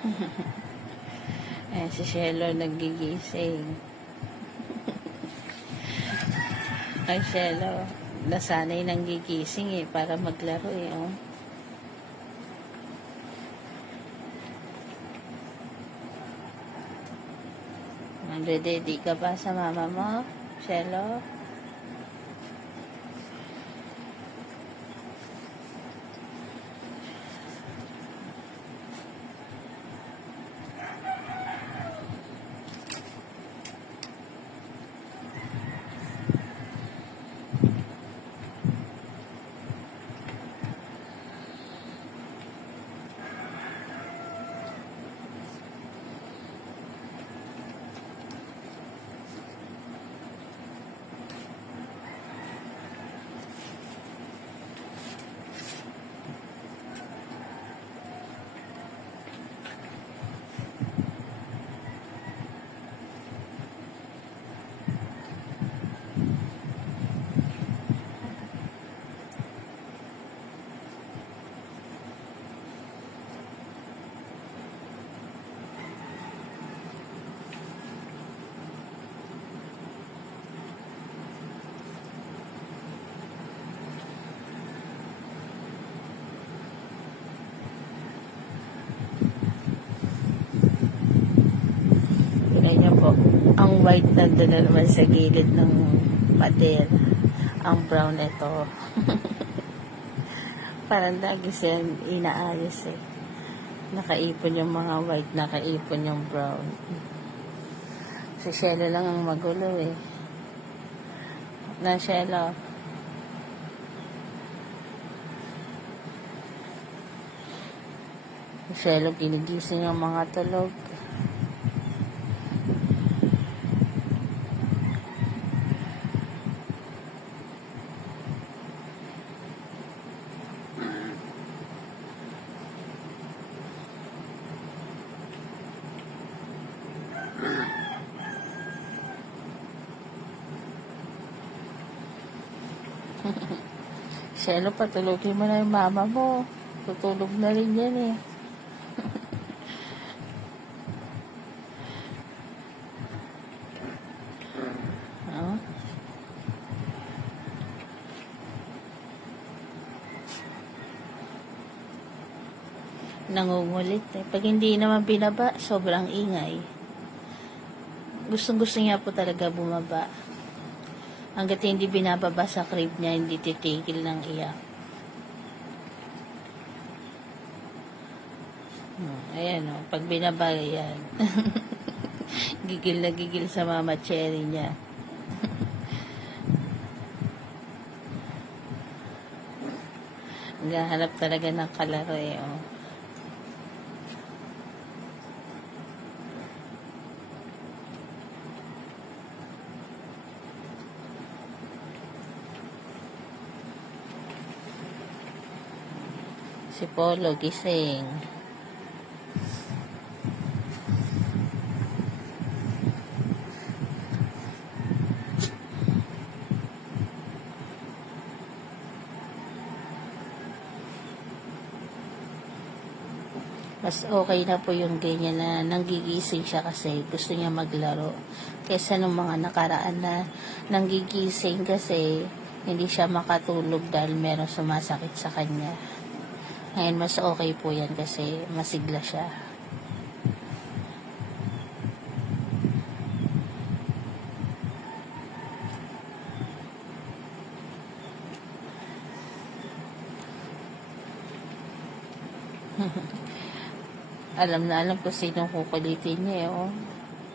Ayan, si Shelo nagigising. Ay, Shelo, nasanay nang gigising para maglaro oh. Nagde-ready ka ba sa mama mo, Shelo? Ganyan po. Ang white nandun na naman sa gilid ng pader. Ang brown ito. Parang lagi siya inaayos Nakaipon yung mga white, nakaipon yung brown. Si Shelo lang ang magulo Na Shelo. Si Shelo ginigising yung mga tulog. Shelo, patulogin mo na yung mama mo. Tutulog na rin yan Oh. Nangungulit Pag hindi naman binaba, sobrang ingay. Gustong-gusto niya po talaga bumaba. Hanggat hindi binababa sa crib niya, hindi titigil ng iyak. Ayan pag binaba yan. Gigil na gigil sa mama cherry niya. Naghahanap talaga ng kalaro oh. Si Polo gising. Mas okay na po yung ganyan na nanggigising siya kasi gusto niya maglaro. Kesa nung mga nakaraan na nanggigising kasi hindi siya makatulog dahil meron sumasakit sa kanya. Ngayon mas okay po yan kasi masigla siya. Alam na alam ko sinong kukulitin niya oh.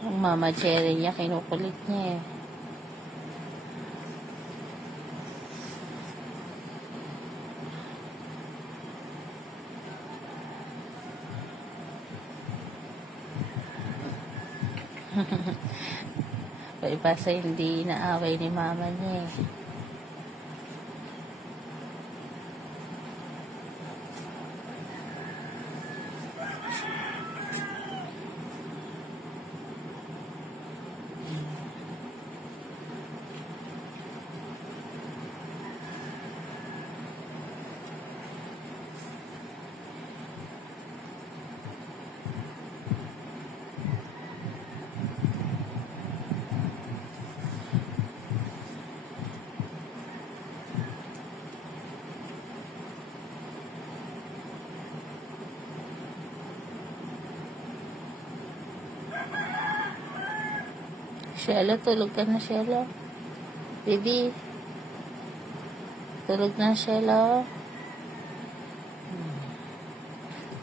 Ang mama cherry niya kinukulit niya Palibasa hindi inaaway ni mama niya Shelo, tulog ka na, Shelo. Baby. Tulog na, Shelo.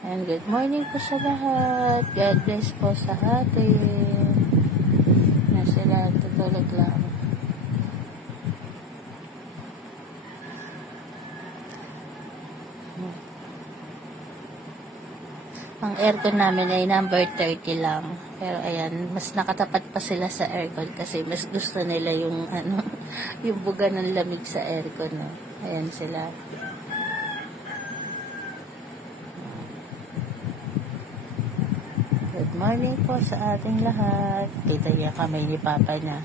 And good morning po sa lahat. God bless po sa atin. Na sila tutulog lang. Ang aircon namin ay number 30 lang. Pero ayan, mas nakatapat pa sila sa aircon kasi mas gusto nila yung yung buga ng lamig sa aircon. No? Ayan sila. Good morning po sa ating lahat. Kita niya kamay ni Papa na.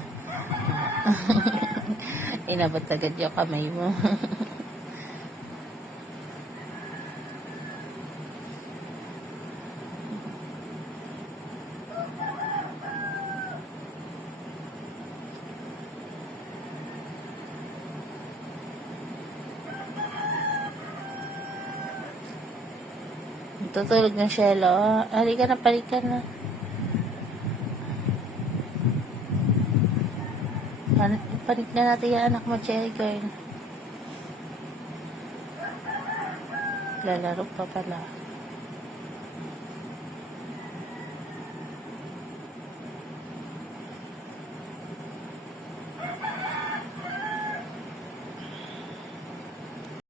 Inabot agad yung kamay mo. Tutulog ng Shelo. Halika na, palikan na. Panik na natin yung anak mo, Cherry Girl. Lalaro pa pala.